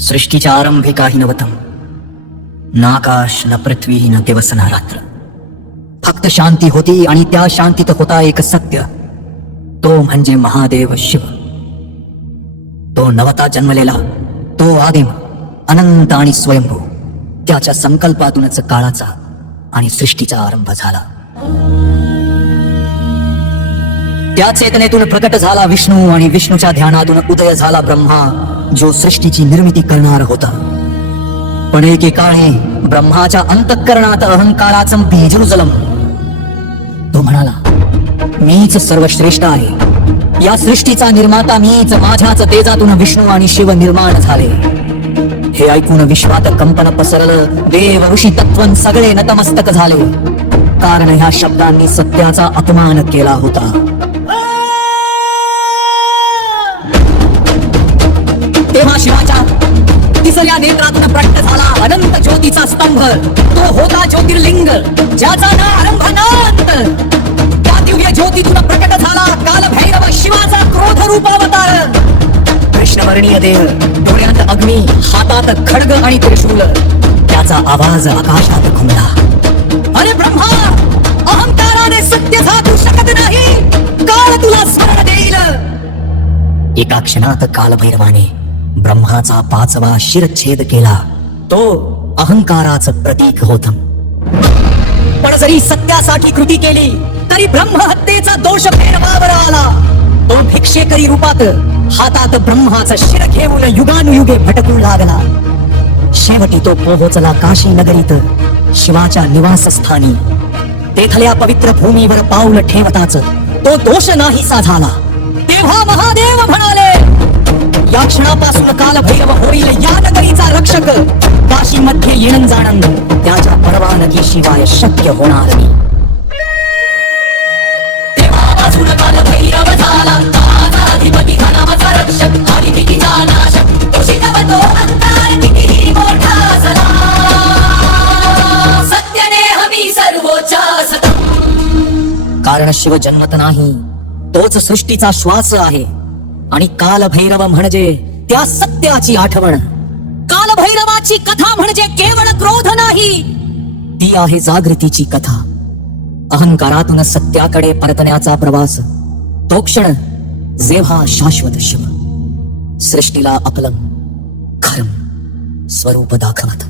सृष्टीच्या आरंभी काही नव्हतं, नाकाश न पृथ्वी न दिवस न रात्र. फक्त शांती होती आणि त्या शांतीत होता एक सत्य, तो म्हणजे महादेव शिव. तो नवता जन्मलेला, तो आदिम, अनंत आणि स्वयंभू. त्याच्या संकल्पातूनच काळाचा आणि सृष्टीचा आरंभ झाला. त्या चेतनेतून प्रकट झाला विष्णू आणि विष्णूच्या ध्यानातून उदय झाला ब्रह्मा, जो सृष्टीची निर्मिती करणार होता. पण एकेकाळी ब्रह्माच्या अंतःकरणात अहंकाराचं बीज रुजलं. तो म्हणाला, मीच सर्वश्रेष्ठ आहे, या सृष्टीचा निर्माता मीच, माझ्याच तेजातून विष्णू आणि शिव निर्माण झाले. हे ऐकून विश्वात कंपन पसरलं. देव ऋषी तत्वन सगळे नतमस्तक झाले, कारण ह्या शब्दांनी सत्याचा अपमान केला होता. तेव्हा शिवाच्या तिसऱ्या नेत्रातून प्रकट झाला अनंत ज्योतीचा स्तंभ. तो होता ज्योतिर्लिंग, ज्याचा ना आरंभ ना अंत. त्या दिव्य ज्योतीतून प्रकट झाला कालभैरव शिवाचा क्रोध रूपावतार. कृष्णवर्णीय देह, डोळ्यात अग्नी, हातात खड्ग आणि त्रिशूल. त्याचा आवाज आकाशात घुमला, अरे ब्रह्मा, अहंकाराने सत्य साधू शकत नाही, काळ तुला स्मरण देईल. एका क्षणात कालभैरवाने ब्रह्माचा 5वा शिरच्छेद केला. तो अहंकाराचं प्रतीक होत. पण जरी सत्यासाठी कृती केली तरी ब्रह्महत्येचा दोष फेरवावर आला. तो भिक्षेकरी रूपात हातात ब्रह्माचं शिर घेऊन युगानुयुगे भटकू लागला. शेवटी तो पोहोचला काशी नगरीत, शिवाच्या निवासस्थानी. तेथल्या पवित्र भूमीवर पाऊल ठेवताच तो दोष नाहीसा झाला. तेव्हा महादेव म्हणाले, या क्षणापासून कालभैरव होईल या नगरीचा रक्षक. काशी मध्ये येणं जाणं त्याच्या परवानगीशिवाय शक्य होणार नाही. तेव्हापासून कालभैरव झाला माझा अधिपती, धनाचा रक्षक आणि भीतीचा नाशक. तो शिकवतो अंतर कितीही मोठा झाला, सत्याने हवी सर्वोच्च असता. कारण शिव जन्मत नाही, तोच सृष्टीचा श्वास आहे. आणि कालभैरव म्हणजे त्या सत्याची आठवण. कालभैरवाची कथा म्हणजे केवळ क्रोध नाही, ती आहे जागृतीची कथा. अहंकारातून सत्याकडे परतण्याचा प्रवास. तो क्षण जेव्हा शाश्वत शिव सृष्टीला आपलं खरं स्वरूप दाखवत.